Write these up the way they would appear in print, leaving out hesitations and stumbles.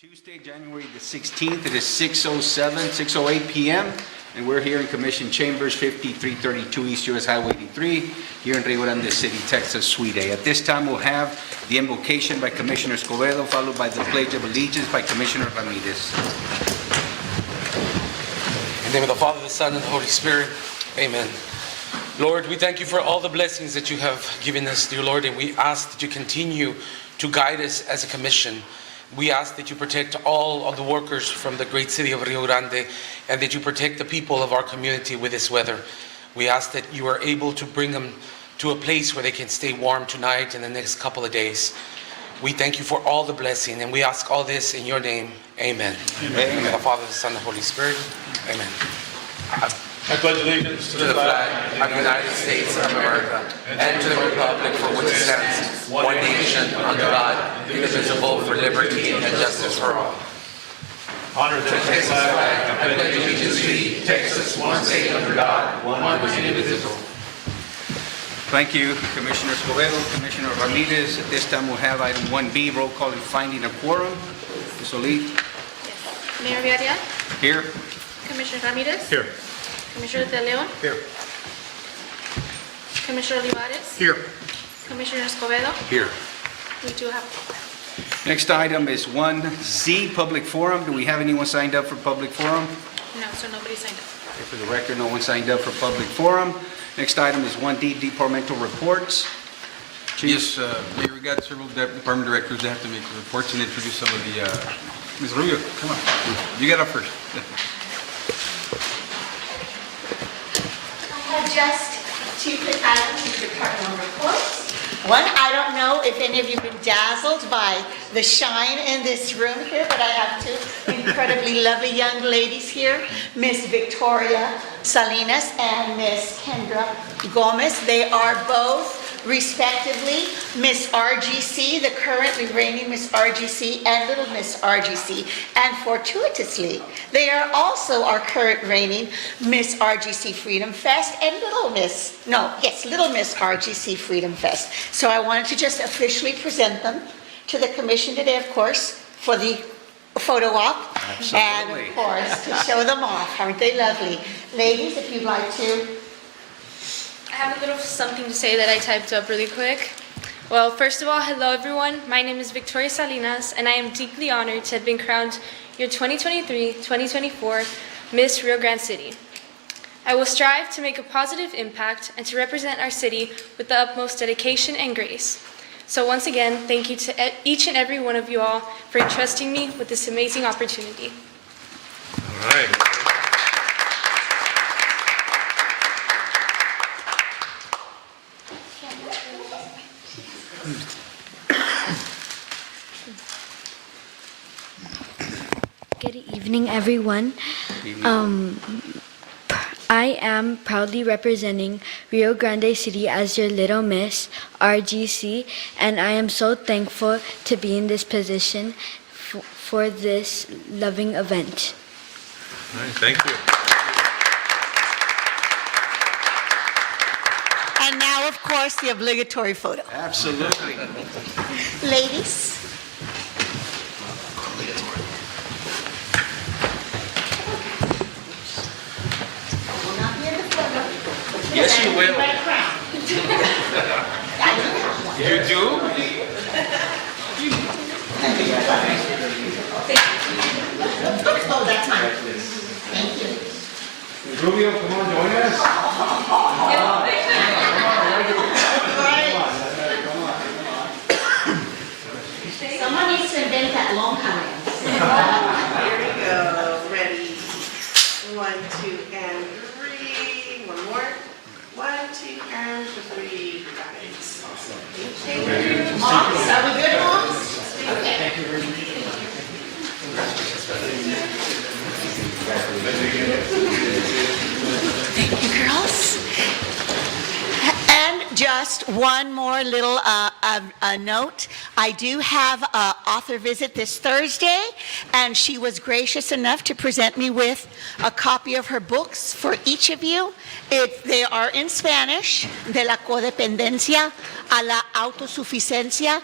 Tuesday, January the 16th. It is 6:08 p.m. and we're here in Commission Chambers, 5332 East US Highway 83, here in Rio Grande City, Texas, Suite A. At this time, we'll have the invocation by Commissioner Escobedo, followed by the Pledge of Allegiance by Commissioner Ramirez. In the name of the Father, the Son, and the Holy Spirit. Amen. Lord, we thank you for all the blessings that you have given us, dear Lord, and we ask that you continue to guide us as a commission. We ask that you protect all of the workers from the great city of Rio Grande, and that you protect the people of our community with this weather. We ask that you are able to bring them to a place where they can stay warm tonight and the next couple of days. We thank you for all the blessing, and we ask all this in your name. Amen. Amen. In the name of the Father, the Son, and the Holy Spirit. Amen. I pledge allegiance To the flag of the United States of America and to the republic for which it stands, one nation, under God, indivisible, for liberty and justice for all. honor the Texas flag, I pledge allegiance to thee, Texas, one state under God, one and indivisible. Thank you, Commissioner Escobedo, Commissioner Ramirez. At this time, we'll have item 1B, roll call and finding a quorum. Ms. Solis? Yes. Mayor Villarreal, Here. Commissioner Ramirez, Here. Commissioner De Leon, Here. Commissioner Olivares, Here. Commissioner Escobedo. Here. We do have. Next item is 1C, public forum. Do we have anyone signed up for public forum? No, so nobody signed up. Okay, for the record, no one signed up for public forum. Next item is 1D, departmental reports. Chief? Yes, Mayor, we got several department directors that have to make reports and introduce some of the, Ms. Rubio, come on, you got up first. I have just two quick items in departmental reports. One, I don't know if any of you have been dazzled by the shine in this room here, but I have two incredibly lovely young ladies here, Miss Victoria Salinas and Miss Kendra Gomez. They are both respectively Miss RGC, the currently reigning Miss RGC, and Little Miss RGC. And fortuitously, they are also our current reigning Miss RGC Freedom Fest and Little Miss RGC Freedom Fest. So I wanted to just officially present them to the commission today, of course, for the photo op. Absolutely. And of course, to show them off. Aren't they lovely? Ladies, if you'd like to. I have a little something to say that I typed up really quick. Well, first of all, hello everyone. My name is Victoria Salinas, and I am deeply honored to have been crowned your 2023-2024 Miss Rio Grande City. I will strive to make a positive impact and to represent our city with the utmost dedication and grace. So once again, thank you to each and every one of you all for entrusting me with this amazing opportunity. All right. Good evening, everyone. I am proudly representing Rio Grande City as your Little Miss RGC, and I am so thankful to be in this position for this loving event. All right, thank you. And now, of course, the obligatory photo. Absolutely. Ladies. Will not be in the photo. Yes, you will. My crown. You do? Oh, that's mine. Thank you. Ms. Rubio, come on, join us. Someone needs to invent that long time. Here we go, ready. 1, 2, and 3. One more. 1, 2, and 3. Guys. Moms, are we good, moms? Okay. Thank you, girls. And just one more little note. I do have an author visit this Thursday, and she was gracious enough to present me with a copy of her books for each of you. They are in Spanish, De la codependencia a la autosuficiencia,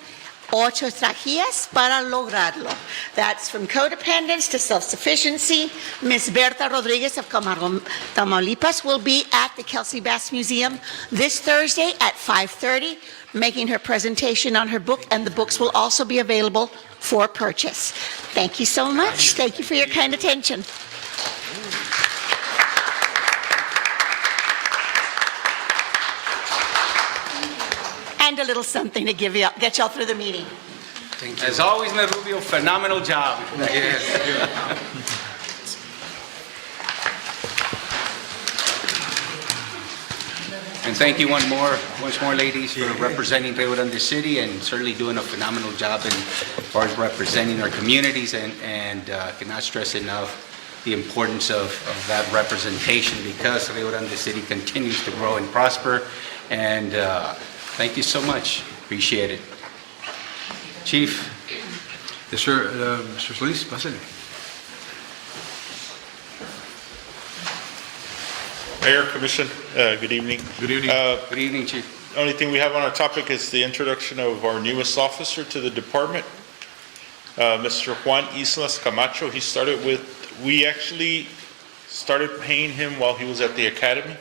8 estrategias para lograrlo. That's from codependence to self-sufficiency. Ms. Berta Rodriguez of Camargo, Tamaulipas will be at the Kelsey Bass Museum this Thursday at 5:30, making her presentation on her book, and the books will also be available for purchase. Thank you so much. Thank you for your kind attention. And a little something to get y'all through the meeting. As always, Ms. Rubio, phenomenal job. Yes. And thank you once more, ladies, for representing Rio Grande City and certainly doing a phenomenal job as far as representing our communities, and cannot stress enough the importance of that representation, because Rio Grande City continues to grow and prosper. And thank you so much. Appreciate it. Chief. Yes, sir. Mr. Solis, pásale. Mayor, Commission, good evening. Good evening. Good evening, Chief. Only thing we have on our topic is the introduction of our newest officer to the department, Mr. Juan Islas Camacho. We actually started paying him while he was at the academy,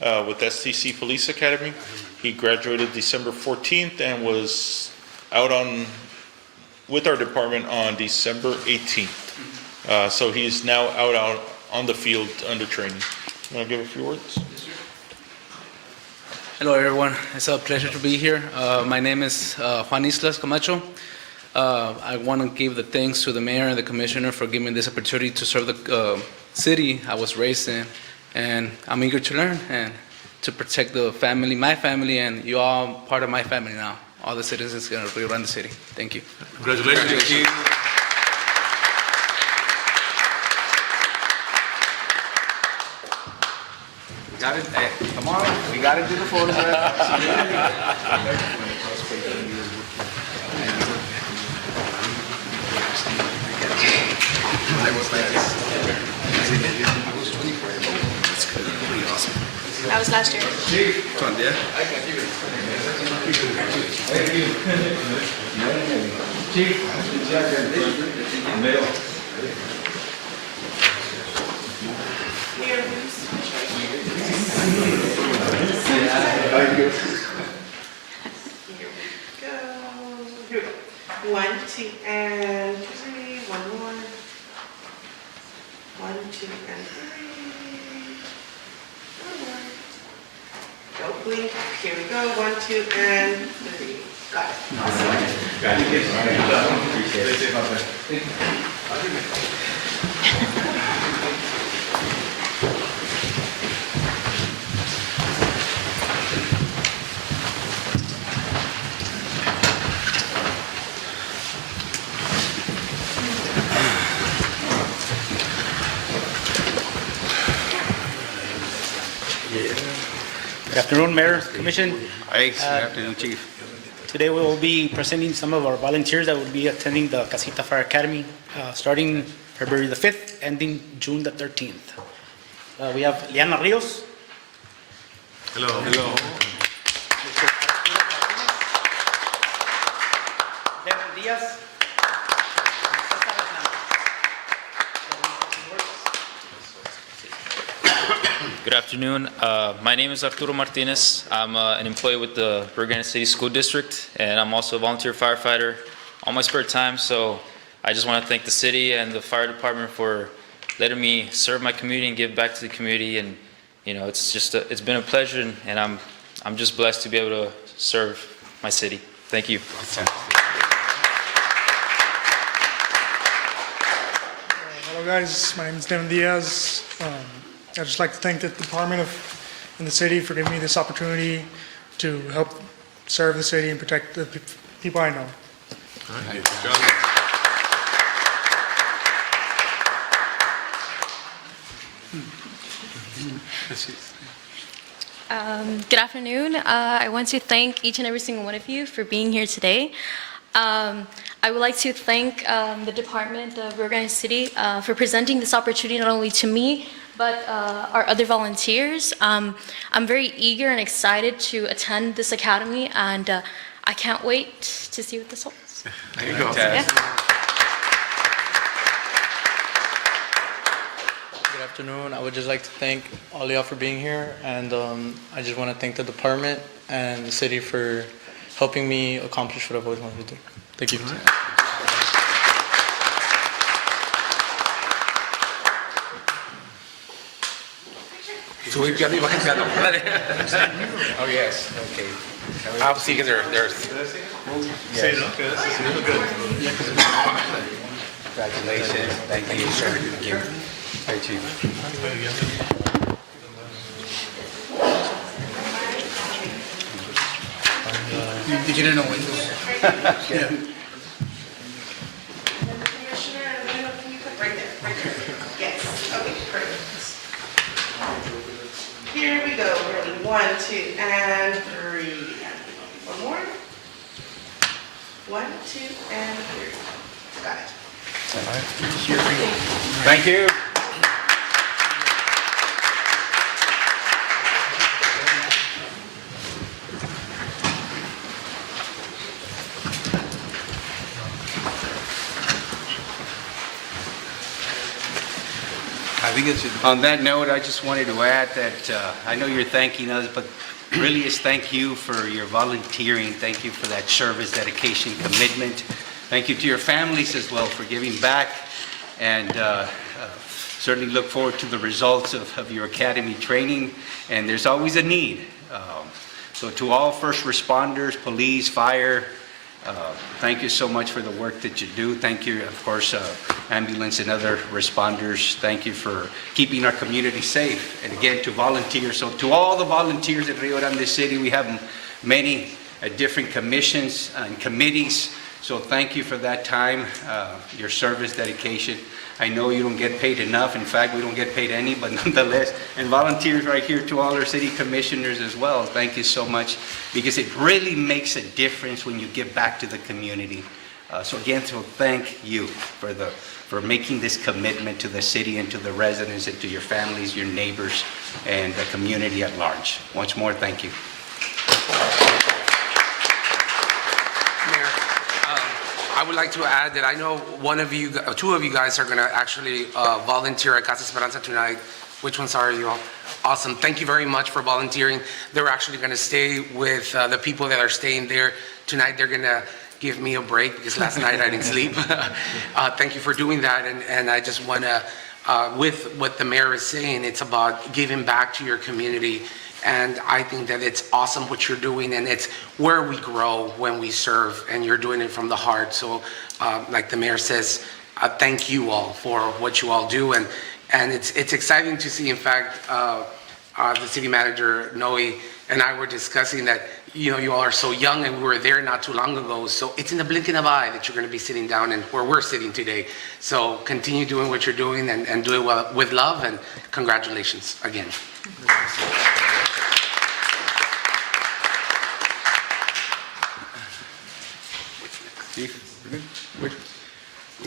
with STC Police Academy. He graduated December 14th and was out with our department on December 18th. So he's now out on the field under training. You want to give a few words? Hello, everyone. It's a pleasure to be here. My name is Juan Islas Camacho. I want to give the thanks to the mayor and the commissioner for giving me this opportunity to serve the city I was raised in. And I'm eager to learn and to protect the family, my family, and you all part of my family now, all the citizens of Rio Grande City. Thank you. Congratulations. Thank you. Got it. Come on, we got to do the photograph. That was last year. Mayor, who's? Here we go. 1, 2, and 3. One more. 1, 2, and 3. One more. Don't blink. Here we go. 1, 2, and 3. Got it. Good afternoon, Mayor, Commission. Hey, good afternoon, Chief. Today we will be presenting some of our volunteers that will be attending the Casita Fire Academy starting February the 5th, ending June the 13th. We have Liana Rios. Hello. Hello. Devin Diaz. Good afternoon. My name is Arturo Martinez. I'm an employee with the Rio Grande City School District, and I'm also a volunteer firefighter on my spare time. So I just want to thank the city and the fire department for letting me serve my community and give back to the community. And you know, it's been a pleasure, and I'm just blessed to be able to serve my city. Thank you. Hello guys, my name is Devin Diaz. I'd just like to thank the department and the city for giving me this opportunity to help serve the city and protect the people I know. All right. Good job. Good afternoon. I want to thank each and every single one of you for being here today. I would like to thank the Department of Rio Grande City for presenting this opportunity not only to me, but our other volunteers. I'm very eager and excited to attend this academy, and I can't wait to see what this holds. There you go. Fantastic. Good afternoon. I would just like to thank all y'all for being here, and I just want to thank the department and the city for helping me accomplish what I've always wanted to do. Thank you. So we've got the Oh, yes, okay. I'm seeing they're Congratulations, thank you. Thank you. Hi, Chief. You get in a window. Commissioner, can you put right there, right there? Yes, okay, perfect. Here we go, ready, 1, 2, and 3. One more. 1, 2, and 3. Got it. Thank you. I think it should. On that note, I just wanted to add that I know you're thanking us, but really is thank you for your volunteering. Thank you for that service, dedication, commitment. Thank you to your families as well for giving back, and certainly look forward to the results of your academy training. And there's always a need. So to all first responders, police, fire, thank you so much for the work that you do. Thank you, of course, ambulance and other responders. Thank you for keeping our community safe. And again, to volunteers. So to all the volunteers at Rio Grande City, we have many different commissions and committees. So thank you for that time, your service, dedication. I know you don't get paid enough. In fact, we don't get paid any, but nonetheless, and volunteers right here to all our city commissioners as well. Thank you so much, because it really makes a difference when you give back to the community. So again, so thank you for making this commitment to the city and to the residents and to your families, your neighbors, and the community at large. Once more, thank you. Mayor, I would like to add that I know two of you guys are going to actually volunteer at Casa Esperanza tonight. Which ones are you all? Awesome. Thank you very much for volunteering. They're actually going to stay with the people that are staying there tonight. They're going to give me a break because last night I didn't sleep. Thank you for doing that. And I just want to, with what the mayor is saying, it's about giving back to your community. And I think that it's awesome what you're doing, and it's where we grow when we serve, and you're doing it from the heart. So like the mayor says, thank you all for what you all do. And it's exciting to see, in fact, the city manager, Noe, and I were discussing that, you know, you all are so young, and we were there not too long ago. So it's in the blink of an eye that you're going to be sitting down and where we're sitting today. So continue doing what you're doing and do it well, with love, and congratulations again.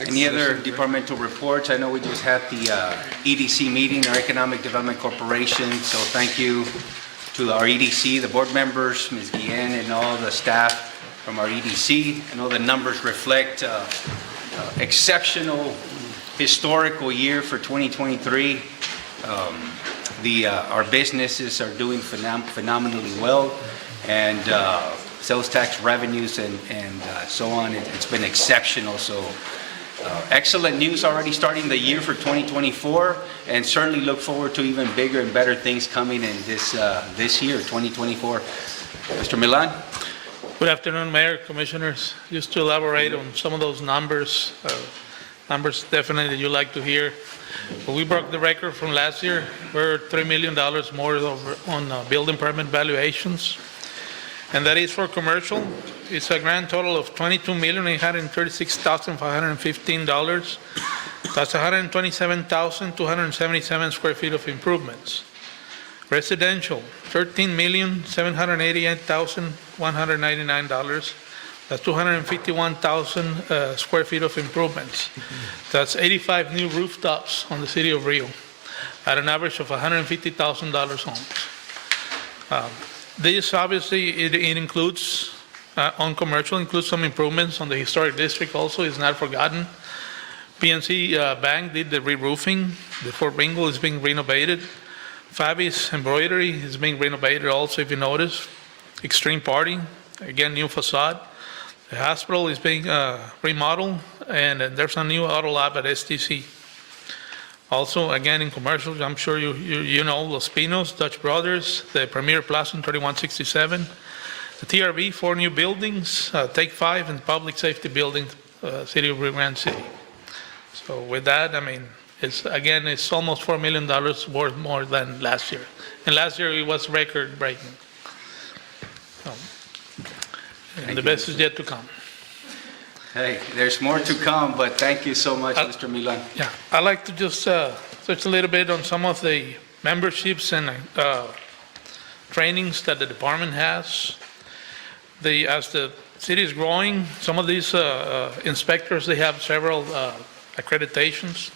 Any other departmental reports? I know we just had the EDC meeting, our Economic Development Corporation, so thank you to our EDC, the board members, Ms. Guillen, and all the staff from our EDC. I know the numbers reflect exceptional historical year for 2023. Our businesses are doing phenomenally well, and sales tax revenues and so on, it's been exceptional. So excellent news already starting the year for 2024, and certainly look forward to even bigger and better things coming in this year, 2024. Mr. Milan? Good afternoon, Mayor, Commissioners. Just to elaborate on some of those numbers, numbers definitely you like to hear. We broke the record from last year. We're $3 million more on building permit valuations, and that is for commercial. It's a grand total of $22,836,515. That's 127,277 square feet of improvements. Residential, $13,788,199. That's 251,000 square feet of improvements. That's 85 new rooftops on the city of Rio at an average of $150,000 homes. This obviously, it includes on commercial includes some improvements on the historic district also, is not forgotten. PNC Bank did the re-roofing. The Fort Ringo is being renovated. Fabi's Embroidery is being renovated also, if you notice. Extreme Party, again, new facade. The hospital is being remodeled, and there's a new auto lab at STC. Also, again, in commercials, I'm sure you know Los Pinos, Dutch Brothers, the Premier Plaza in 3167, the TRV, 4 new buildings, Take 5, and Public Safety Building, City of Rio Grande City. So with that, I mean, it's almost $4 million worth more than last year. And last year it was record-breaking. And the best is yet to come. Hey, there's more to come, but thank you so much, Mr. Milan. Yeah, I'd like to just touch a little bit on some of the memberships and trainings that the department has. As the city is growing, some of these inspectors, they have several accreditations.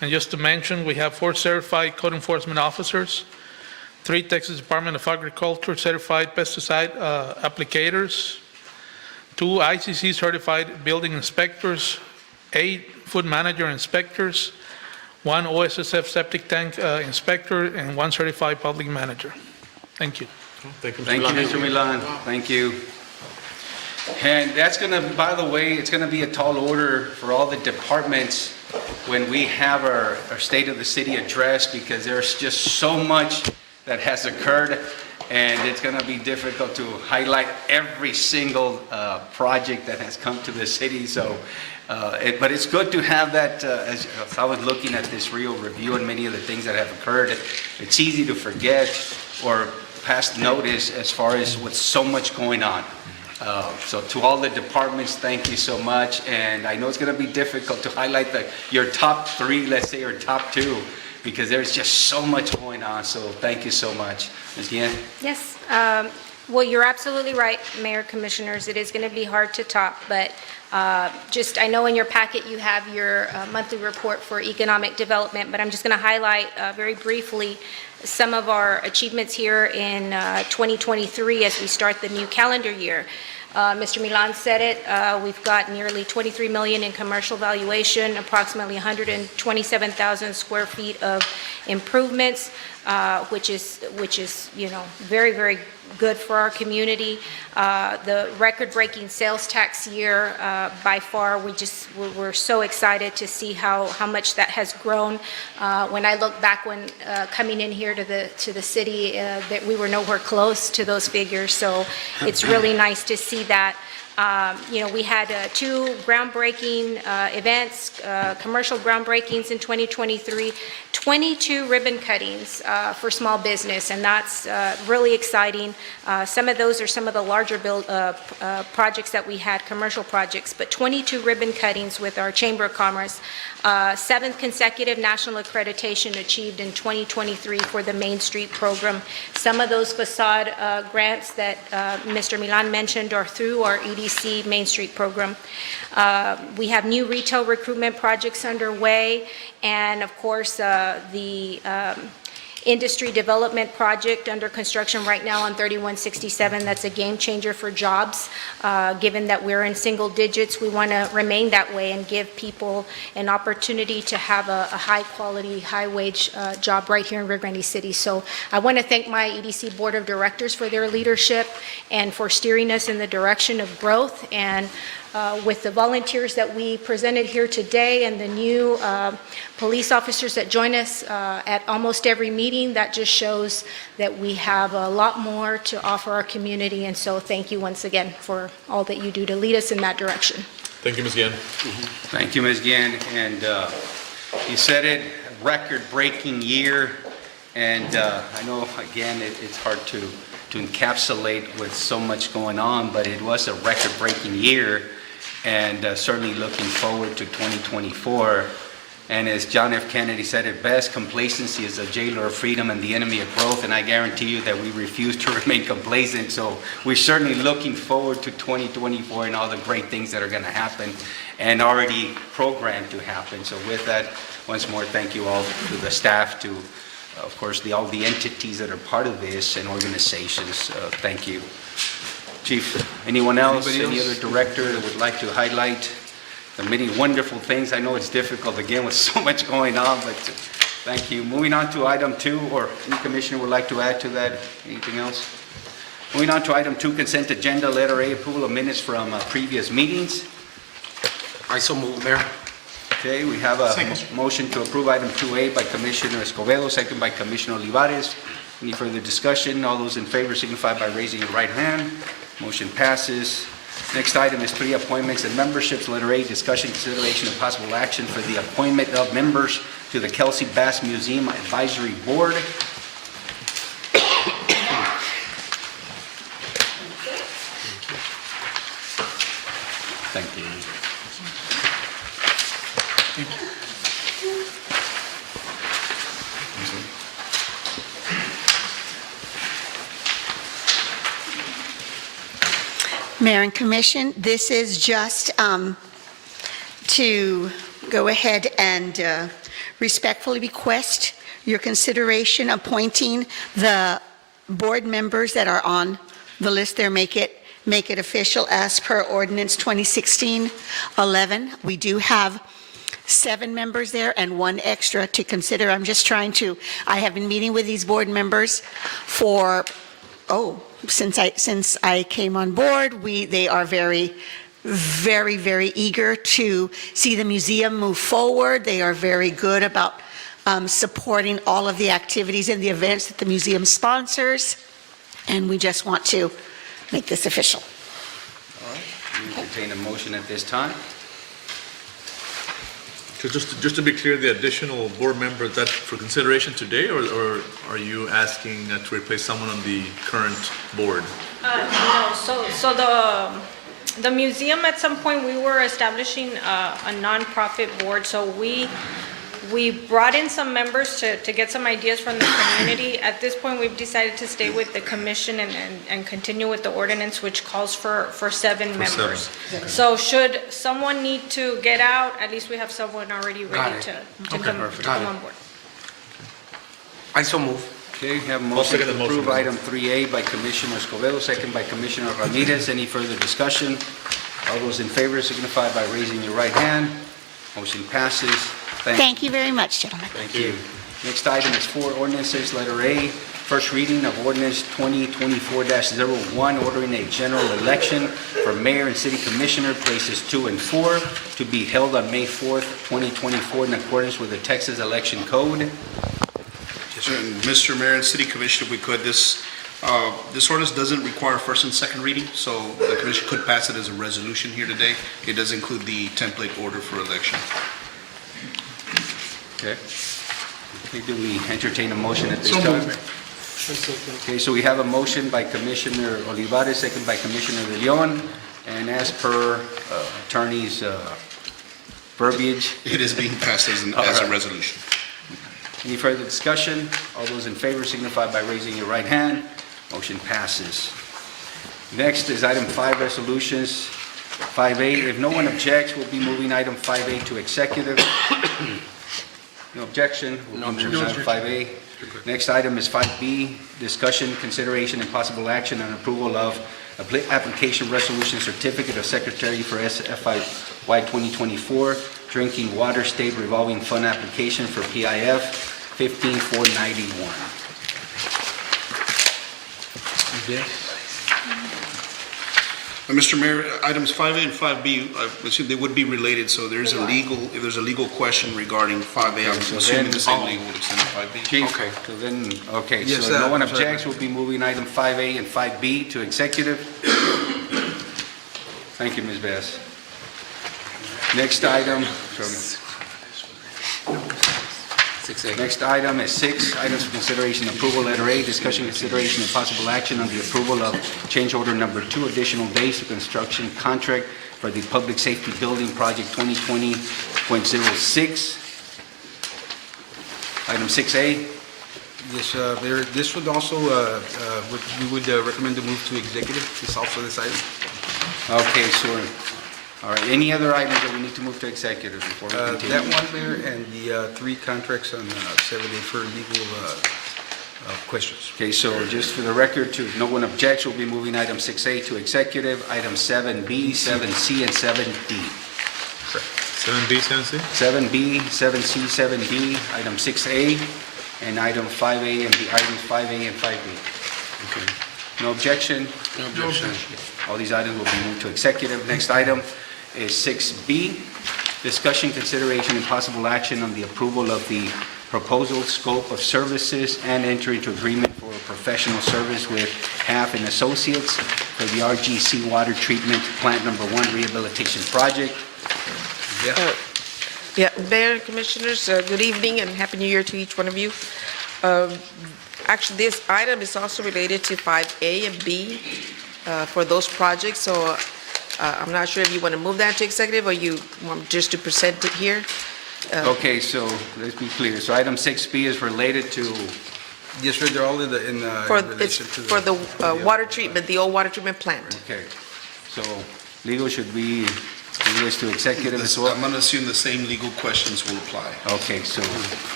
And just to mention, we have 4 certified code enforcement officers, 3 Texas Department of Agriculture certified pesticide applicators, 2 ICC certified building inspectors, 8 food manager inspectors, 1 OSSF septic tank inspector, and 1 certified public manager. Thank you. Thank you, Mr. Milan. Thank you. And that's going to, by the way, it's going to be a tall order for all the departments when we have our State of the City address, because there's just so much that has occurred, and it's going to be difficult to highlight every single project that has come to the city. So, but it's good to have that, as I was looking at this real review and many of the things that have occurred, it's easy to forget or pass notice as far as with so much going on. So to all the departments, thank you so much. And I know it's going to be difficult to highlight your top 3, let's say, or top 2, because there's just so much going on. So thank you so much. Ms. Guillen? Yes. Well, you're absolutely right, Mayor, Commissioners. It is going to be hard to top, but I know in your packet you have your monthly report for economic development, but I'm just going to highlight very briefly some of our achievements here in 2023 as we start the new calendar year. Mr. Milan said it, we've got nearly $23 million in commercial valuation, approximately 127,000 square feet of improvements, which is very, very good for our community. The record-breaking sales tax year, by far, we're so excited to see how much that has grown. When I look back when coming in here to the city, that we were nowhere close to those figures. So it's really nice to see that. We had 2 groundbreaking events, commercial groundbreakings in 2023, 22 ribbon cuttings for small business, and that's really exciting. Some of those are some of the larger projects that we had, commercial projects, but 22 ribbon cuttings with our Chamber of Commerce. 7th consecutive national accreditation achieved in 2023 for the Main Street program. Some of those facade grants that Mr. Milan mentioned are through our EDC Main Street program. We have new retail recruitment projects underway, and of course the industry development project under construction right now on 3167. That's a game changer for jobs. Given that we're in single digits, we want to remain that way and give people an opportunity to have a high quality, high wage job right here in Rio Grande City. So I want to thank my EDC Board of Directors for their leadership and for steering us in the direction of growth. And with the volunteers that we presented here today and the new police officers that join us at almost every meeting, that just shows that we have a lot more to offer our community. And so thank you once again for all that you do to lead us in that direction. Thank you, Ms. Guillen. Thank you, Ms. Guillen. And you said it, record-breaking year. And I know, again, it's hard to encapsulate with so much going on, but it was a record-breaking year. And certainly looking forward to 2024. And as John F. Kennedy said it best, complacency is a jailer of freedom and the enemy of growth. And I guarantee you that we refuse to remain complacent. So we're certainly looking forward to 2024 and all the great things that are going to happen and already programmed to happen. So with that, once more, thank you all to the staff, to, of course, all the entities that are part of this and organizations. Thank you. Chief, anyone else, Anybody any else? other director that would like to highlight the many wonderful things? I know it's difficult, again, with so much going on, but thank you. Moving on to item 2, or any commissioner would like to add to that? Anything else? Moving on to item 2, consent agenda, letter A, approval of minutes from previous meetings. I so move, Mayor. Okay, we have a motion to approve item 2A by Commissioner Escobedo, second by Commissioner Olivares. Any further discussion? All those in favor signify by raising your right hand. Motion passes. Next item is 3 appointments and memberships. Letter A, discussion, consideration, and possible action for the appointment of members to the Kelsey Bass Museum Advisory Board. Thank you. Mayor and Commission, this is just to go ahead and respectfully request your consideration appointing the board members that are on the list there, make it official as per ordinance 2016-11. We do have 7 members there and 1 extra to consider. I'm just trying to, I have been meeting with these board members for, since I came on board. They are very, very, very eager to see the museum move forward. They are very good about supporting all of the activities and the events that the museum sponsors, and we just want to make this official. All right, we entertain a motion at this time. So just to be clear, the additional board member, is that for consideration today, or are you asking to replace someone on the current board? No, so the museum, at some point, we were establishing a nonprofit board, so we brought in some members to get some ideas from the community. At this point, we've decided to stay with the commission and continue with the ordinance, which calls for 7 members. So should someone need to get out, at least we have someone already ready to come on board. I so move. Okay, we have a motion to approve item 3A by Commissioner Escobedo, second by Commissioner Ramirez. Any further discussion? All those in favor signify by raising your right hand. Motion passes. Thank you very much, gentlemen. Thank you. Next item is 4 ordinances. Letter A, first reading of ordinance 2024-01, ordering a general election for mayor and city commissioner, places 2 and 4, to be held on May 4th, 2024, in accordance with the Texas Election Code. Mr. Mayor and City Commission, if we could, this ordinance doesn't require first and second reading, so the commission could pass it as a resolution here today. It does include the template order for election. Okay. Okay, do we entertain a motion at this time? Okay, so we have a motion by Commissioner Olivares, second by Commissioner De Leon, and as per attorney's verbiage. It is being passed as a resolution. Any further discussion? All those in favor signify by raising your right hand. Motion passes. Next is item 5, resolutions. 5A, if no one objects, we'll be moving item 5A to executive. No objection. We'll be moving item 5A. Next item is 5B, discussion, consideration, and possible action on approval of application resolution certificate of secretary for SFY 2024 drinking water state revolving fund application for PIF 15491. Mr. Mayor, items 5A and 5B, I assume they would be related, so if there's a legal question regarding 5A, I'm assuming the same legal would extend to 5B. Chief, so then, okay, so if no one objects, we'll be moving item 5A and 5B to executive. Thank you, Ms. Bass. Next item, next item is 6, items for consideration approval. Letter A, discussion, consideration, and possible action on the approval of change order number 2, additional days to construction contract for the Public Safety Building Project 2020.06. Item 6A. Yes, Mayor, this would also, we would recommend to move to executive. It's also this item. Okay, sure. All right, any other items that we need to move to executive before we continue? That one, Mayor, and the 3 contracts on 7A for questions. Okay, so just for the record, to no one objects, we'll be moving item 6A to executive, item 7B, 7C, and 7D. 7B, 7C? 7B, 7C, 7D, item 6A, and item 5A and items 5A and 5B. Okay. No objection? No objection. All these items will be moved to executive. Next item is 6B, discussion, consideration, and possible action on the approval of the proposal, scope of services, and enter into agreement for professional service with Half and Associates for the RGC Water Treatment Plant Number 1 Rehabilitation Project. Yeah, Mayor and Commissioners, good evening and Happy New Year to each one of you. Actually, this item is also related to 5A and B for those projects, so I'm not sure if you want to move that to executive or you want just to present it here. Okay, so let's be clear. So item 6B is related to, Yes, sir, they're all in It's relation to the... for the water treatment, the old water treatment plant. okay, so legal, should we move this to executive as well? I'm going to assume the same legal questions will apply. Okay, so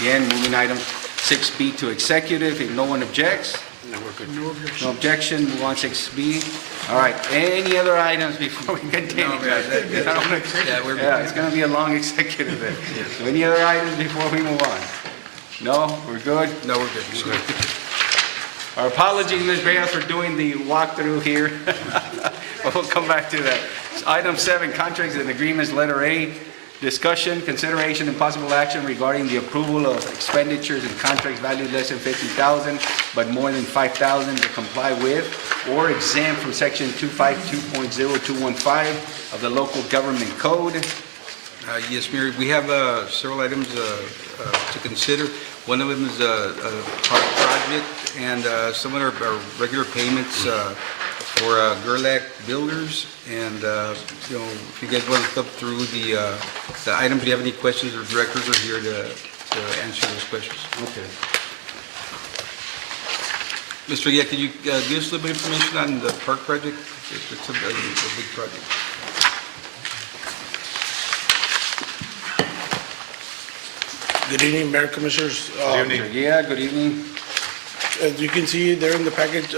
again, moving item 6B to executive, if no one objects? No objection, move on 6B. All right, any other items before we continue? Yeah, it's going to be a long executive then. So any other items before we move on? No, we're good? No, we're good. Our apologies, Ms. Reyes, for doing the walkthrough here, but we'll come back to that. Item 7, contracts and agreements, letter A, discussion, consideration, and possible action regarding the approval of expenditures and contracts valued less than $50,000 but more than $5,000 to comply with or exempt from section 252.0215 of the local government code. Yes, Mayor, we have several items to consider. One of them is a park project, and some of our regular payments for Gerlach Builders. And, you know, if you guys want to flip through the items, if you have any questions, our directors are here to answer those questions. Okay. Mr. Yeah, could you give us a little bit of information on the park project? It's a big project. Good evening, Mayor Commissioners. Good evening. Yeah, good evening. As you can see there in the package,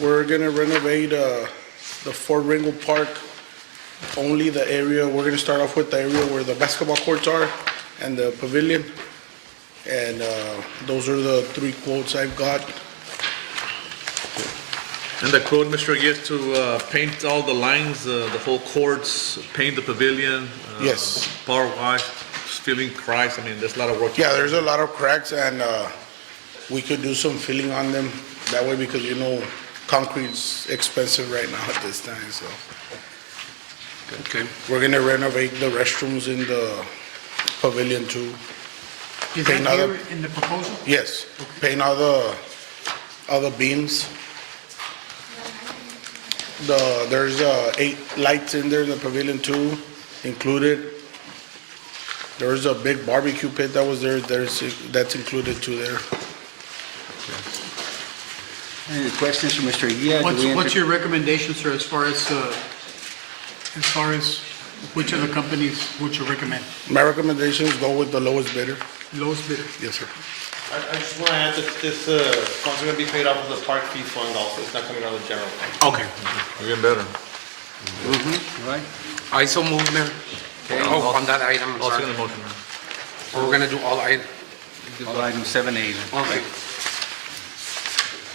we're going to renovate the Fort Ringgold Park, only the area. We're going to start off with the area where the basketball courts are and the pavilion. And those are the 3 quotes I've got. And the quote, Mr. Aguirre, to paint all the lines, the whole courts, paint the pavilion? Yes. Power wash, filling cracks, I mean, there's a lot of work. Yeah, there's a lot of cracks, and we could do some filling on them that way because, you know, concrete's expensive right now at this time, so. Okay. We're gonna renovate the restrooms in the pavilion too. Is Paint that all here in the proposal? Yes, paint all the beams. There's 8 lights in there in the pavilion too, included. There's a big barbecue pit that was there, that's included too there. Any questions for Mr. Aguirre? What's your recommendation, sir, as far as which of the companies would you recommend? My recommendation is go with the lowest bidder. Lowest bidder? Yes, sir. I just want to add that this funds are going to be paid off of the park fee fund also. It's not coming out of the general fund. Okay. We're getting better. Right. I so move, Mayor. Okay. Oh, on that item, I'm I'll sorry. second the motion. We're going to do all items. All items 7A. Okay.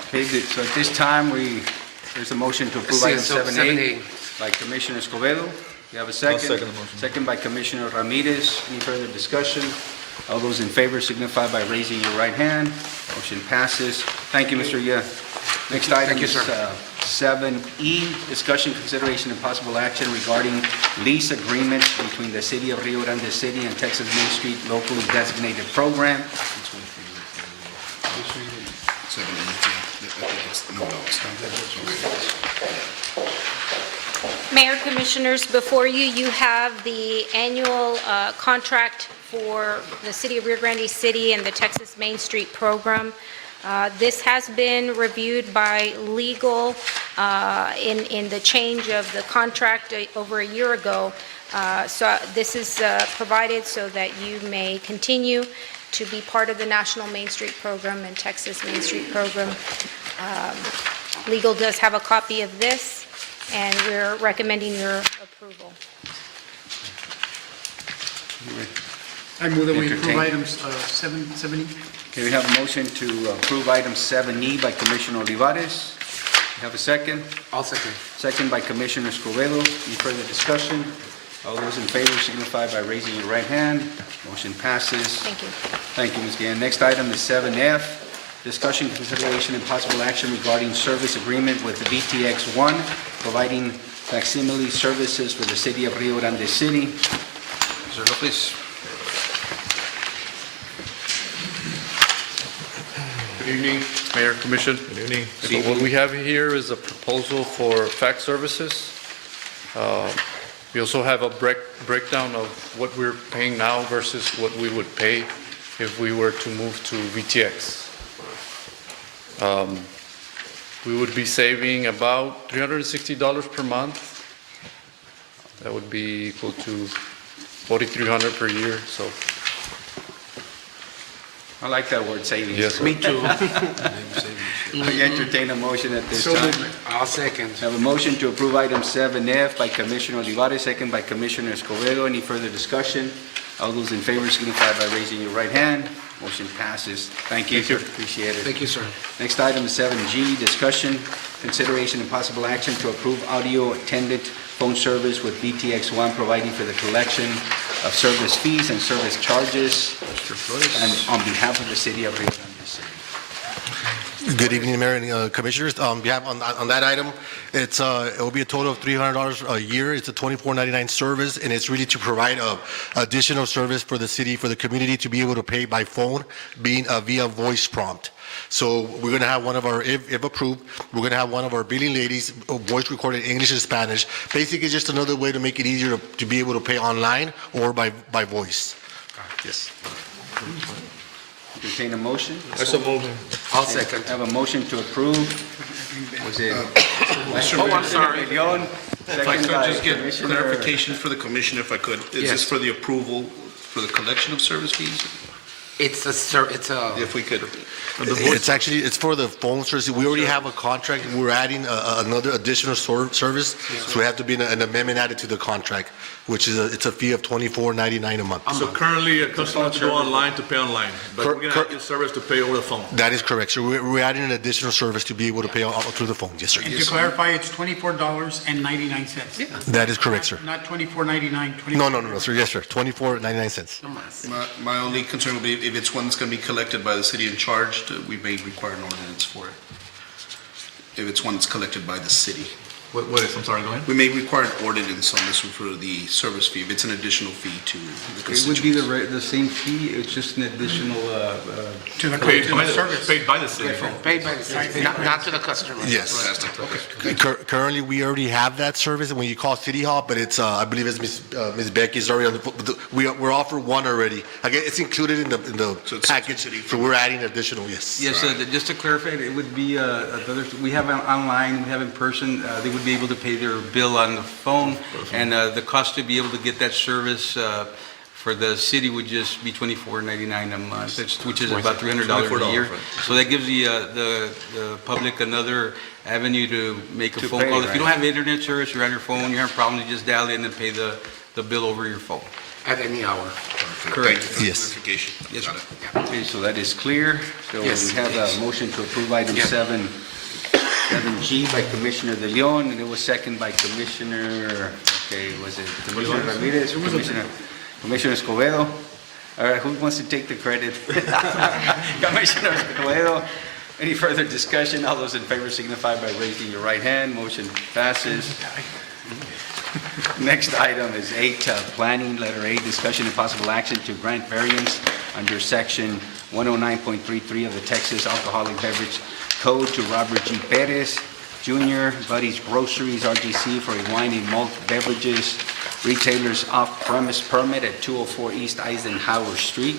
Okay, good. So at this time, there's a motion to approve item 7A by Commissioner Escobedo. You have a second? I'll second the motion. Second by Commissioner Ramirez. Any further discussion? All those in favor signify by raising your right hand. Motion passes. Thank you, Mr. Ye. Next item is 7E, discussion, consideration, and possible action regarding lease agreements between the City of Rio Grande City and Texas Main Street locally designated program. Mayor, Commissioners, before you, you have the annual contract for the City of Rio Grande City and the Texas Main Street program. This has been reviewed by legal in the change of the contract over a year ago. So this is provided so that you may continue to be part of the National Main Street Program and Texas Main Street Program. Legal does have a copy of this, and we're recommending your approval. I move that we Entertain. approve items 7E. Okay, we have a motion to approve item 7E by Commissioner Olivares. You have a second? I'll second. Second by Commissioner Escobedo. Any further discussion? All those in favor signify by raising your right hand. Motion passes. Thank you. Thank you, Ms. Gann. Next item is 7F, discussion, consideration, and possible action regarding service agreement with the VTX1, providing facsimile services for the city of Rio Grande City. Mr. Lopez. Good evening, Mayor, Commission. Good evening. So what we have here is a proposal for fax services. We also have a breakdown of what we're paying now versus what we would pay if we were to move to VTX. We would be saving about $360 per month. That would be equal to $4,300 per year, so. I like that word, savings. Yes, sir. Me too. I entertain a motion at this time. I'll second. I have a motion to approve item 7F by Commissioner Olivares, second by Commissioner Escobedo. Any further discussion? All those in favor signify by raising your right hand. Motion passes. Thank you. Appreciate it. Thank you, sir. Next item is 7G, discussion, consideration, and possible action to approve audio attendant phone service with VTX1, providing for the collection of service fees and service charges, and on behalf of the city of Rio Grande City. Good evening, Mayor and Commissioners. On that item, it will be a total of $300 a year. It's a $24.99 service, and it's really to provide additional service for the city, for the community to be able to pay by phone, being via voice prompt. So we're going to have one of our, if approved, we're going to have one of our billing ladies voice recorded English and Spanish. Basically, just another way to make it easier to be able to pay online or by voice. Yes. Entertain a motion? I so move. I'll second. I have a motion to approve. Was it? Oh, I'm sorry. Leon, If I second could by just get Commissioner- clarification for the commission, if I could. Is Yes. this for the approval for the collection of service fees? It's a, If we could. It's for the phone service. We already have a contract. We're adding another additional service. So we have to be an amendment added to the contract, which is it's a fee of $24.99 a month. So currently, a customer has to go online to pay online, but we're going to have this service to pay over the phone. That is correct. So we're adding an additional service to be able to pay through the phone. Yes, sir. And to clarify, it's $24.99. That is correct, sir. Not $24.99. No, sir. Yes, sir. $24.99. My only concern would be if it's one that's going to be collected by the city and charged, we may require an ordinance for it. If it's one that's collected by the city. What is, I'm sorry, go ahead. We may require an ordinance on this one for the service fee, if it's an additional fee to the It would be constituents. the same fee, it's just an additional, To the Paid by service. paid by the city. paid by the city, not to the customer. Yes. Currently, we already have that service when you call City Hall, but it's, I believe it's Ms. Becky's already on the, we're offered one already. Again, it's included in the So it's package, city so we're adding additional, yes. yes, just to clarify, it would be, we have online, we have in person, they would be able to pay their bill on the phone, and the cost to be able to get that service for the city would just be $24.99 a month, which is about $300 a year. So that gives the public another avenue to make a To phone pay, call. If you don't right. have internet service, you're on your phone, you have problems, you just dial in and pay the bill over your phone. At any hour. Correct. Yes. Clarification. Yes, Got sir. it. Okay, so that is clear. So we Yes. have a motion to approve item Yeah. 7G by Commissioner De Leon, and it was second by Commissioner, okay, was it Commissioner Ramirez, Commissioner Escobedo? All right, who wants to take the credit? Commissioner Escobedo. Any further discussion? All those in favor signify by raising your right hand. Motion passes. Next item is 8, planning, letter A, discussion and possible action to grant variance under section 109.33 of the Texas Alcoholic Beverage Code to Robert G. Perez Jr., Buddy's Groceries, RGC, for a wine and malt beverages retailer's off-premise permit at 204 East Eisenhower Street.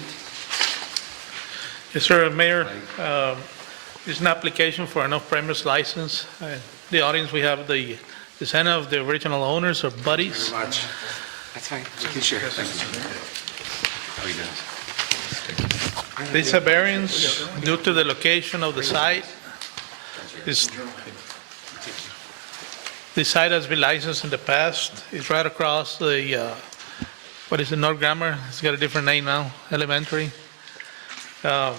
Yes, sir, Mayor. This is an application for an off-premise license. The audience, we have the descendant of the original owners of Buddy's. Very much. That's fine. You can share. How you doing? This is a variance due to the location of the site. This site has been licensed in the past. It's right across the, what is it, North Grammar? It's got a different name now, elementary. How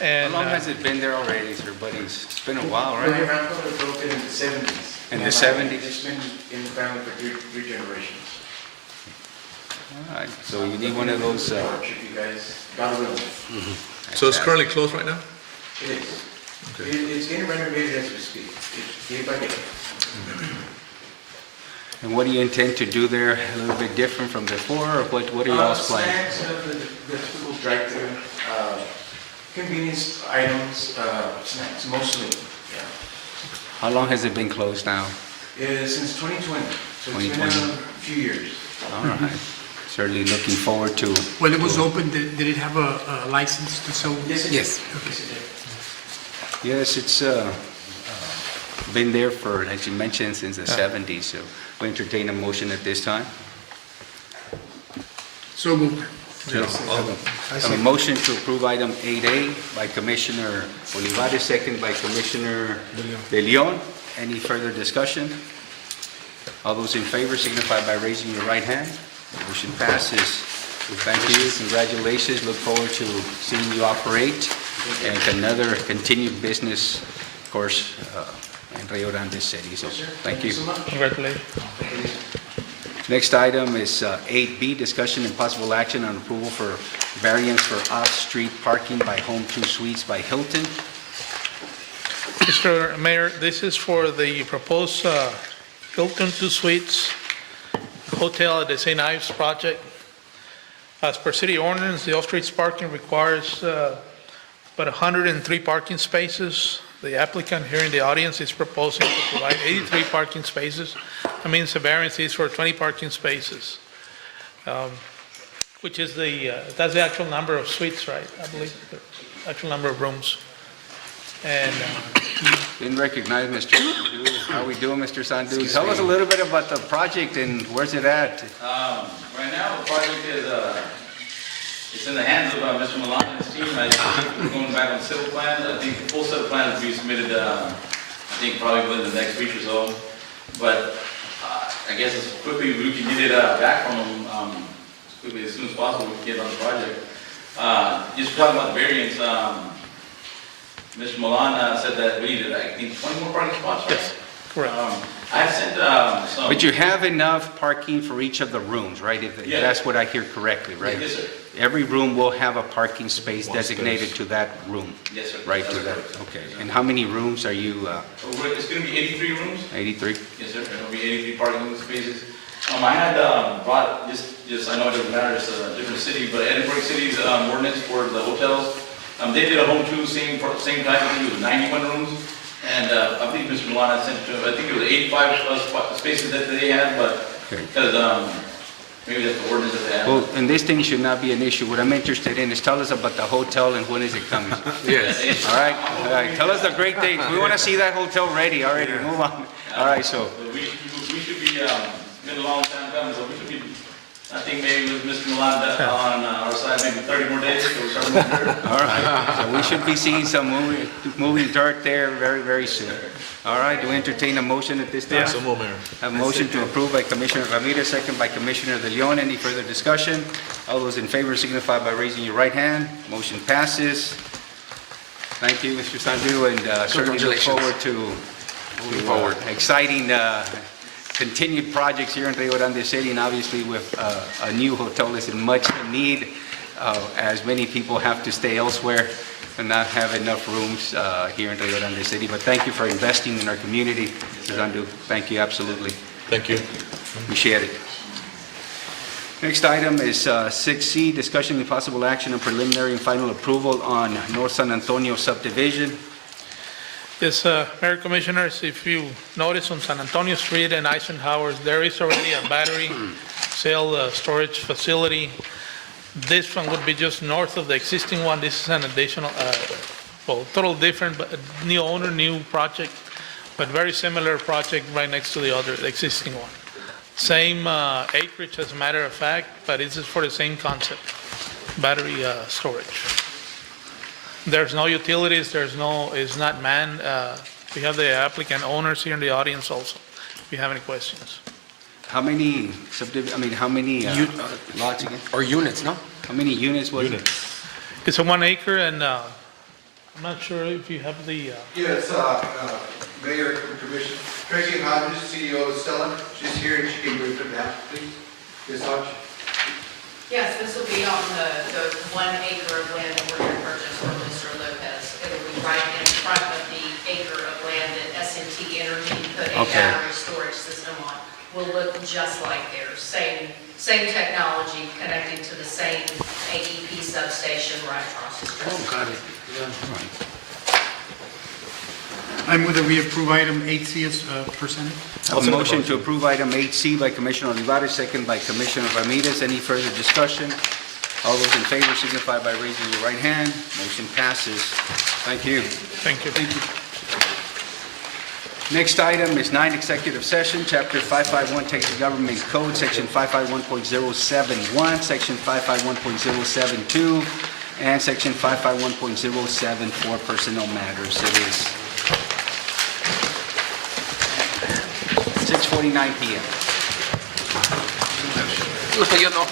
And long has it been there already, sir, buddy? It's been a while, My right? grandfather built it in the 70s. In the And 70s? It's been in the family for three generations. All right, so you need one of those, If you guys got a room. So it's currently closed right now? It is. It's getting renovated as we speak. It's day by day. and what do you intend to do there? A little bit different from before, or what are y'all's plans? Snacks, the typical drive-through, convenience items, snacks mostly, yeah. How long has it been closed now? Since 2020, so it's been 2020. a few years. All right, certainly looking forward to. When it was open, did it have a license to sell? Yes, it did. Yes. Yes, it did. Yes, it's been there for, as you mentioned, since the 70s, so we entertain a motion at this time. So moved. A motion to approve item 8A by Commissioner Olivares, second by Commissioner De Leon. Any further discussion? All those in favor signify by raising your right hand. Motion passes. Thank you, congratulations, look forward to seeing you operate and another continued business, of course, in Rio Grande City. So, thank you. Congratulations. Next item is 8B, discussion and possible action on approval for variance for off-street parking by Home 2 Suites by Hilton. Mr. Mayor, this is for the proposed Hilton 2 Suites Hotel at the St. Ives project. As per city ordinance, the off-street parking requires about 103 parking spaces. The applicant here in the audience is proposing to provide 83 parking spaces. That means the variance is for 20 parking spaces, which is that's the actual number of suites, right? I believe, the actual number of rooms. And Didn't recognize Mr. Sandu. How are we doing, Mr. Sandu? Tell us a little bit about the project and where's it at? Right now, the project is, it's in the hands of Mr. Milan and his team. I think we're going back on civil plans. I think the full set of plans will be submitted, I think probably within the next week or so. But I guess as quickly as we can get it back from them, as quickly as soon as possible, we can get on the project. Just talking about the variance, Mr. Milan said that we needed, I think, 20 more parking spots, right? Yes, correct. I sent some. But you have enough parking for each of the rooms, right? If Yeah. that's what I hear correctly, right? Yes, sir. Every room will have a parking space designated to that room? Yes, sir. Right, to that, okay. And how many rooms are you, It's going to be 83 rooms. 83? Yes, sir. It'll be 83 parking spaces. I had brought, just I know it doesn't matter, it's a different city, but Edinburgh City's ordinance for the hotels. They did a home too, same time, I think it was 91 rooms. And I believe Mr. Milan had sent it to, I think it was 85 spaces that they had, but because maybe that's the ordinance that they have. Well, and this thing should not be an issue. What I'm interested in is tell us about the hotel and when is it coming? Yes. All right, tell us the great things. We want to see that hotel ready already. Move on. All right, so. We should be, it's been a long time coming, so we should be, I think maybe with Mr. Milan on our side, maybe 30 more days, so we're starting with dirt. All right, so we should be seeing some moving dirt there very, very soon. All right, do we entertain a motion at this time? Yeah. So moved, Mayor. Have a motion to approve by Commissioner Ramirez, second by Commissioner De Leon. Any further discussion? All those in favor signify by raising your right hand. Motion passes. Thank you, Mr. Sandu, and certainly look forward to moving forward. Exciting continued projects here in Rio Grande City, and obviously with a new hotel is in much need, as many people have to stay elsewhere and not have enough rooms here in Rio Grande City. But thank you for investing in our community, Mr. Sandu. Thank you, absolutely. Thank you. Appreciate it. Next item is 6C, discussion and possible action on preliminary and final approval on North San Antonio subdivision. Yes, Mayor Commissioners, if you notice on San Antonio Street and Eisenhower, there is already a battery cell storage facility. This one would be just north of the existing one. This is an additional, well, total different, but a new owner, new project, but very similar project right next to the other, the existing one. Same acreage as a matter of fact, but this is for the same concept. battery storage. There's no utilities, it's not manned. We have the applicant owners here in the audience also, if you have any questions. How many how many lots again? Or units, no? How many units was it? It's a 1 acre, and I'm not sure if you have the, Yes, Mayor, Commission, Tracy Hodges, CEO of Stella, she's here and she can bring it down, please. Ms. Hodge? Yes, this will be on the 1 acre of land that we're going to purchase from Mr. Lopez. It'll be right in front of the acre of land that SMT Energy put a battery storage system on. Will look just like theirs, same technology, connecting to the same AEP substation right across the street. Oh, got it. I move that we approve item 8C as presented. A motion to approve item 8C by Commissioner Olivares, second by Commissioner Ramirez. Any further discussion? All those in favor signify by raising your right hand. Motion passes. Thank you. thank you. Next item is 9, executive session, Chapter 551, Texas Government Code, Section 551.071, Section 551.072, and Section 551.074 personnel matters. It is 6:49 p.m. No, yo no.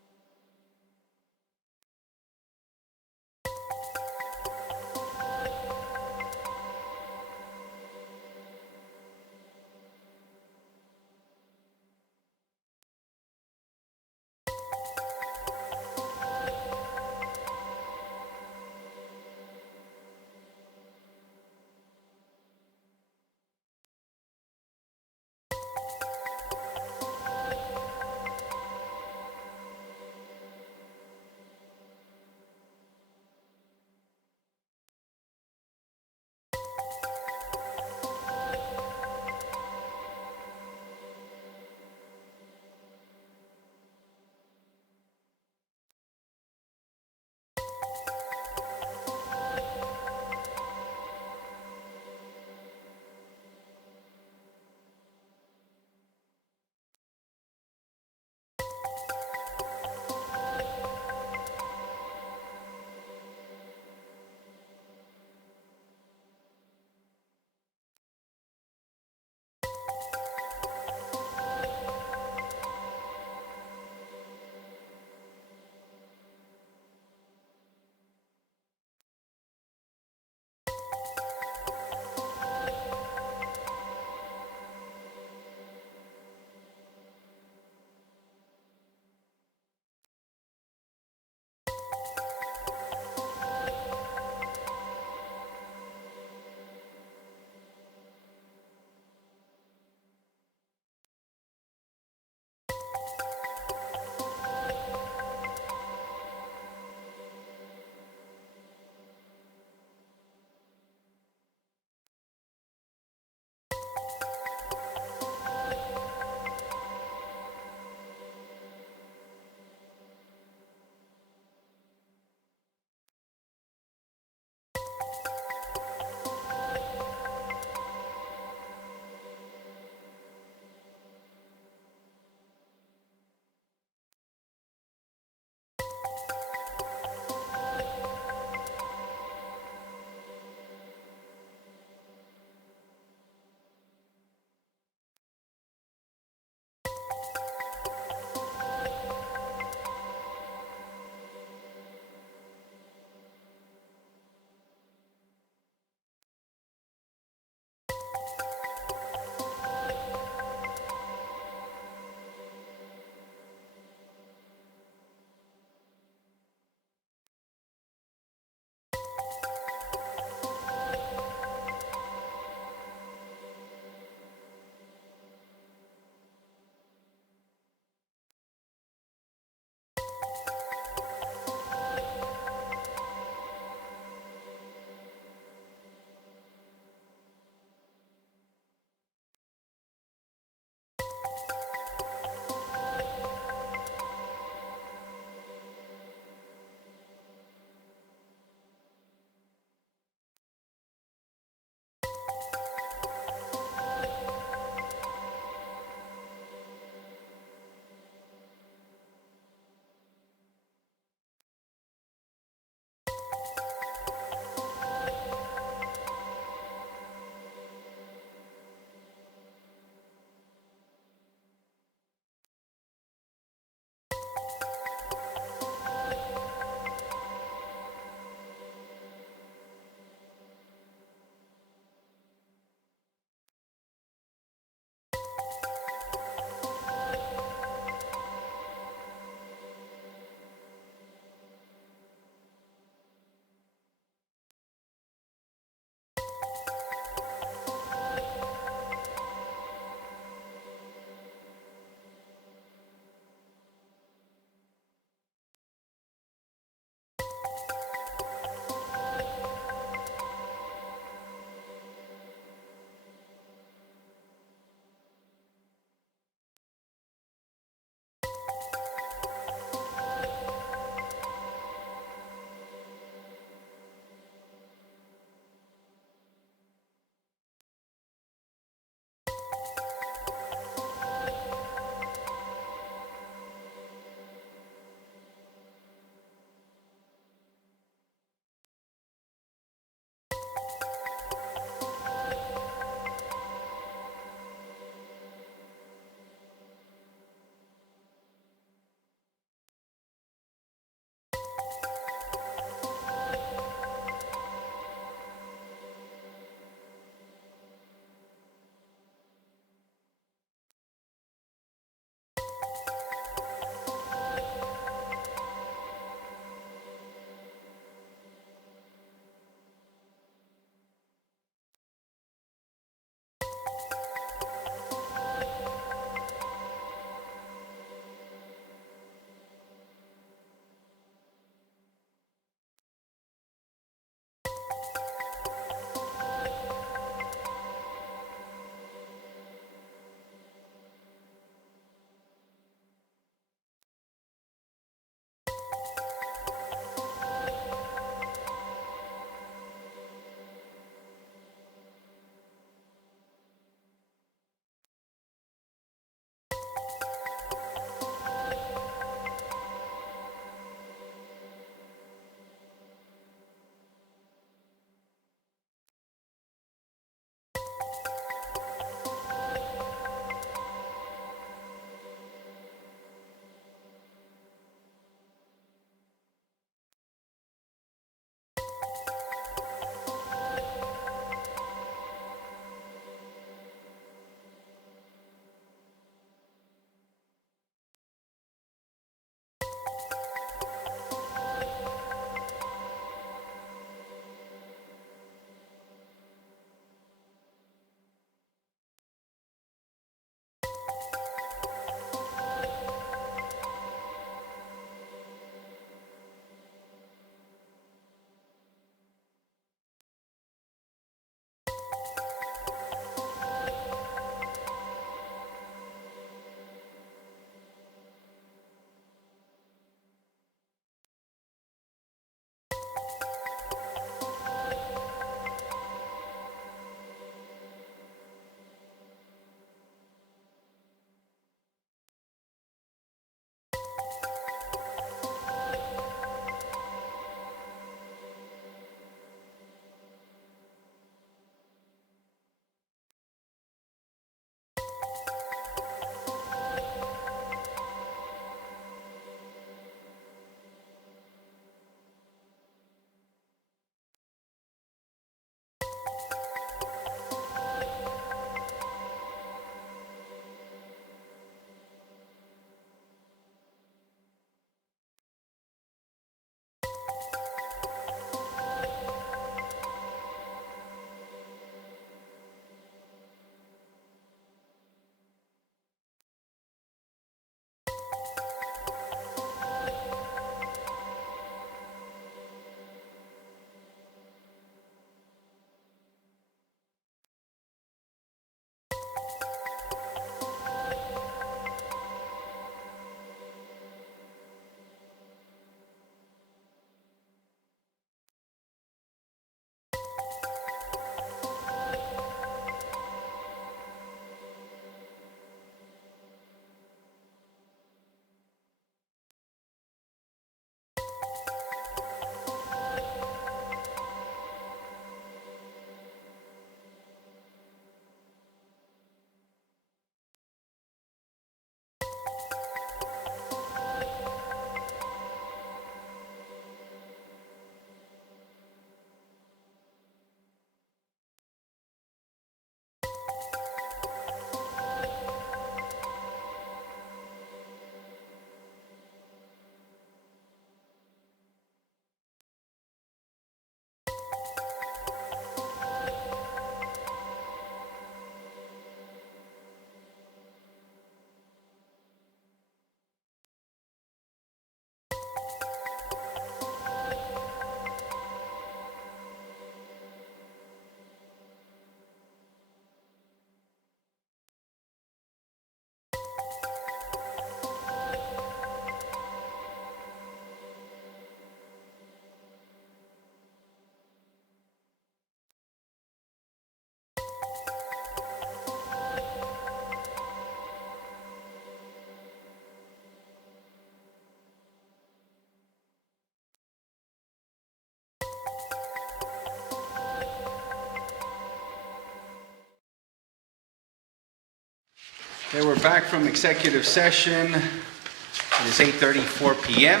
Okay, we're back from executive session. It is 8:34 PM.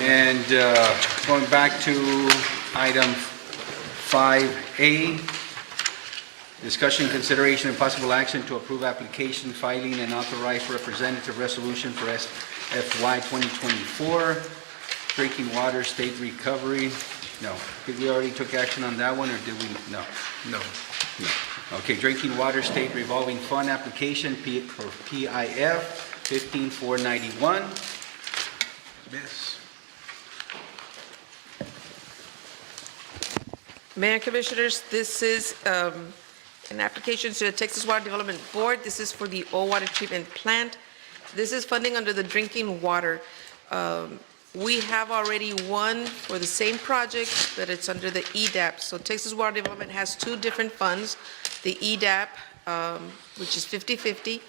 And going back to item 5A, discussion, consideration, and possible action to approve application filing and authorize representative resolution for FY 2024, drinking water state recovery. No. Did we already took action on that one, or did we? No. No. Okay, drinking water state revolving fund application for PIF 15491. Yes. Mayor and Commissioners, this is an application to the Texas Water Development Board. This is for the water treatment plant. This is funding under the drinking water. We have already one for the same project, but it's under the EDAP. So Texas Water Development has two different funds, the EDAP, which is 50/50,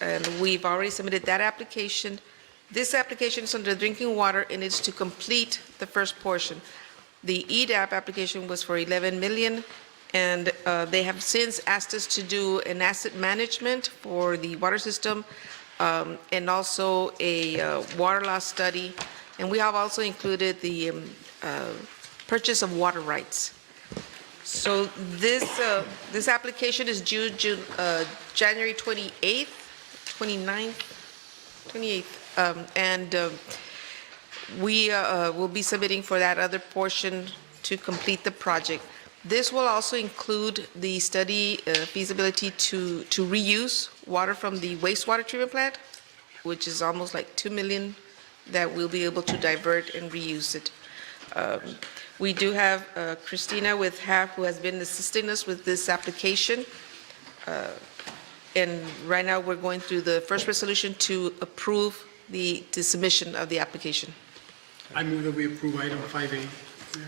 and we've already submitted that application. This application is under drinking water, and it's to complete the first portion. The EDAP application was for 11 million, and they have since asked us to do an asset management for the water system, and also a water loss study. And we have also included the purchase of water rights. So this application is due January 28th, 29th, 28th, and we will be submitting for that other portion to complete the project. This will also include the study feasibility to reuse water from the wastewater treatment plant, which is almost like 2 million that we'll be able to divert and reuse it. We do have Christina with HAP, who has been assisting us with this application. And right now, we're going through the first resolution to approve the submission of the application. I move that we approve item 5A,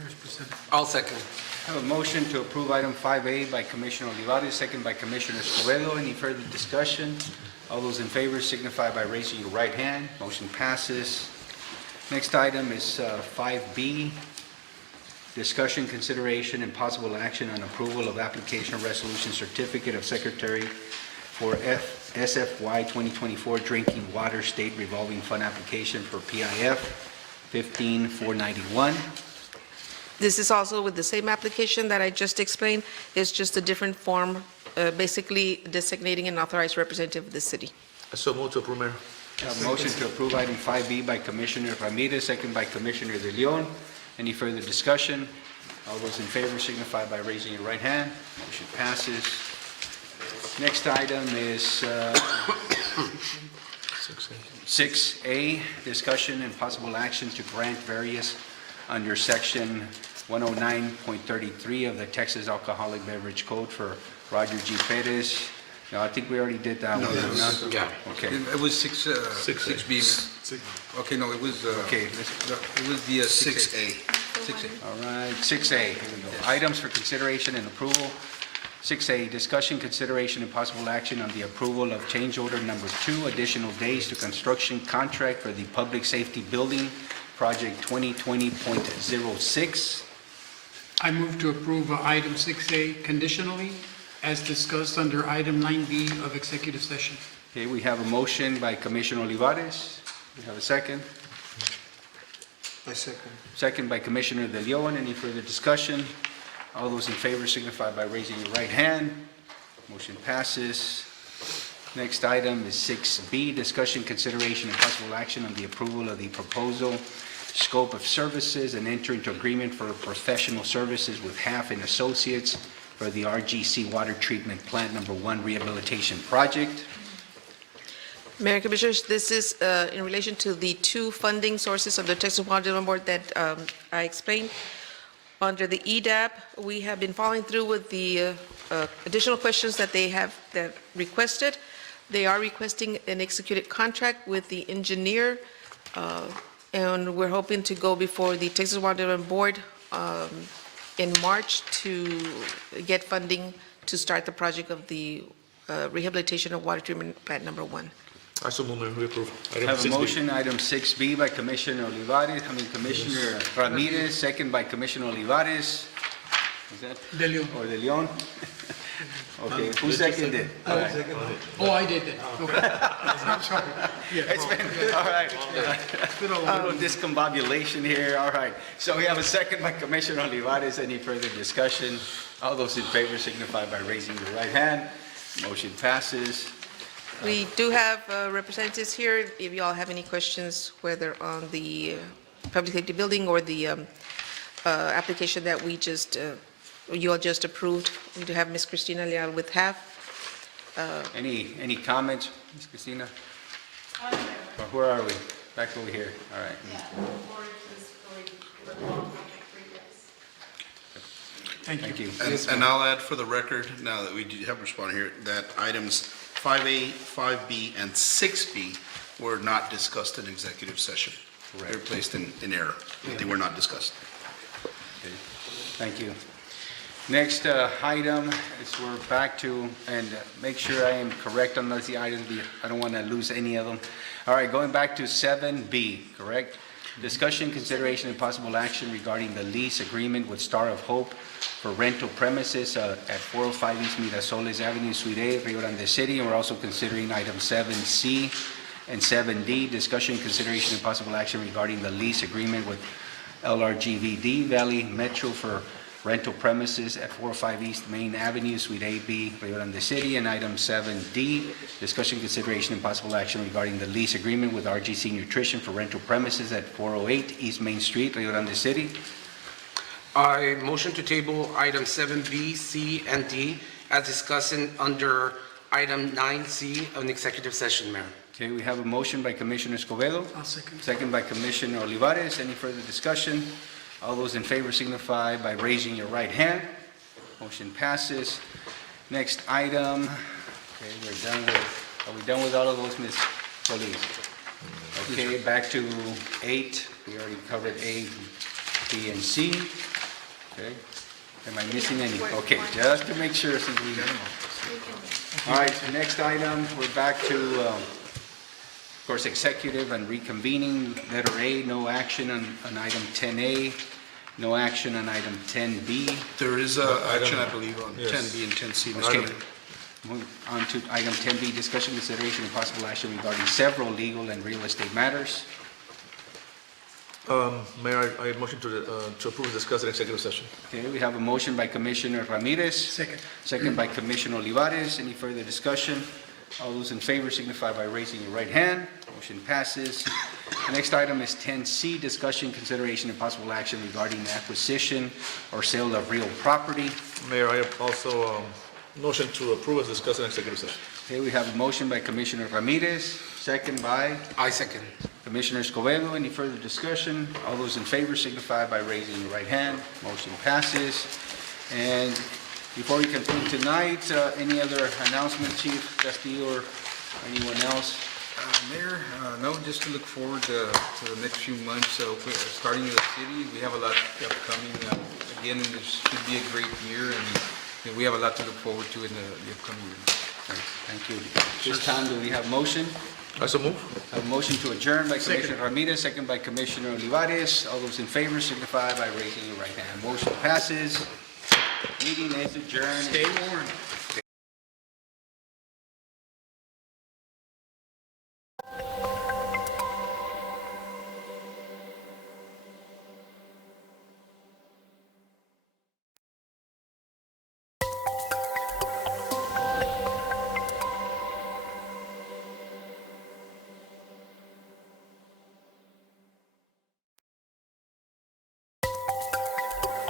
as presented. I'll second. I have a motion to approve item 5A by Commissioner Olivares, second by Commissioner Escobedo. Any further discussion? All those in favor signify by raising your right hand. Motion passes. Next item is 5B, discussion, consideration, and possible action on approval of application resolution certificate of secretary for SFY 2024 drinking water state revolving fund application for PIF 15491. This is also with the same application that I just explained. It's just a different form, basically designating an authorized representative of the city. So move to approve, Mayor. A motion to approve item 5B by Commissioner Ramirez, second by Commissioner De Leon. Any further discussion? All those in favor signify by raising your right hand. Motion passes. Next item is 6A, discussion and possible action to grant various under section 109.33 of the Texas Alcoholic Beverage Code for Roger G. Perez. No, I think we already did that one. No? Yeah. Okay. It was 6B. Okay, no, it was, Okay. it was the 6A. 6A. All right, 6A, here we go. Items for consideration and approval. 6A, discussion, consideration, and possible action on the approval of change order number 2, additional days to construction contract for the Public Safety Building, Project 2020.06. I move to approve item 6A conditionally, as discussed under item 9B of executive session. Okay, we have a motion by Commissioner Olivares. We have a second. I second. Second by Commissioner De Leon. Any further discussion? All those in favor signify by raising your right hand. Motion passes. Next item is 6B, discussion, consideration, and possible action on the approval of the proposal, scope of services, and enter into agreement for professional services with Half and Associates for the RGC Water Treatment Plant Number 1 Rehabilitation Project. Mayor and Commissioners, this is in relation to the two funding sources of the Texas Water Development Board that I explained. Under the EDAP, we have been following through with the additional questions that they have requested. They are requesting an executed contract with the engineer, and we're hoping to go before the Texas Water Development Board in March to get funding to start the project of the rehabilitation of water treatment plant number 1. I so move, Mayor, we approve. I have a motion, item 6B by Commissioner Commissioner Ramirez, second by Commissioner Olivares. Is that? De Leon. Or De Leon. Okay, who seconded? All right. Oh, I did that. Okay. I'm sorry. Yeah, It's been, all right. It's been a A long. little discombobulation here, all right. So we have a second by Commissioner Olivares. Any further discussion? All those in favor signify by raising your right hand. Motion passes. We do have representatives here, if you all have any questions, whether on the public safety building or the application that you all just approved. We do have Ms. Christina Leal with HAF. Any comments, Ms. Christina? Or where are we? Back over here, all right. Thank you. And I'll add for the record, now that we do have a respondent here, that items 5A, 5B, and 6B were not discussed in executive session. They were placed in error. They were not discussed. Okay. Thank you. Next item is we're back to, and make sure I am correct on those items, I don't want to lose any of them. All right, going back to 7B, correct? Discussion, consideration, and possible action regarding the lease agreement with Star of Hope for rental premises at 405 East Mirasoles Avenue, Suite A, Rio Grande City. And we're also considering item 7C and 7D, discussion, consideration, and possible action regarding the lease agreement with LRGVD Valley Metro for rental premises at 405 East Main Avenue, Suite AB, Rio Grande City. And item 7D, discussion, consideration, and possible action regarding the lease agreement with RGC Nutrition for rental premises at 408 East Main Street, Rio Grande City. I motion to table item 7B, C, and D as discussed under item 9C of an executive session, Mayor. Okay, we have a motion by Commissioner Escobedo. I'll second. Second by Commissioner Olivares. Any further discussion? All those in favor signify by raising your right hand. Motion passes. Next item, okay, are we done with all of those, Ms. Solis? Okay, back to 8. We already covered A, B, and C. Okay, am I missing any? Okay, just to make sure since we... All right, so next item, we're back to, of course, executive and reconvening. Letter A, no action on item 10A, no action on item 10B. There is action, I believe, on 10B and 10C, Mr. Okay. Mayor. Move on to item 10B, discussion, consideration, and possible action regarding several legal and real estate matters. Mayor, I motion to approve, discuss in executive session. Okay, we have a motion by Commissioner Ramirez. Second. Second by Commissioner Olivares. Any further discussion? All those in favor signify by raising your right hand. Motion passes. The next item is 10C, discussion, consideration, and possible action regarding the acquisition or sale of real property. Mayor, I also motion to approve as discussed in executive session. Okay, we have a motion by Commissioner Ramirez, second by I second. Commissioner Escobedo. Any further discussion? All those in favor signify by raising your right hand. Motion passes. And before we conclude tonight, any other announcements, Chief Castillo or anyone else? Mayor, no, just to look forward to the next few months. Starting with the city, we have a lot upcoming. Again, this should be a great year, and we have a lot to look forward to in the upcoming year. Thank you. This time, do we have motion? I so move. A motion to adjourn by Commissioner Ramirez, second by Commissioner Olivares. All those in favor signify by raising your right hand. Motion passes. Meeting is adjourned. Stay warm.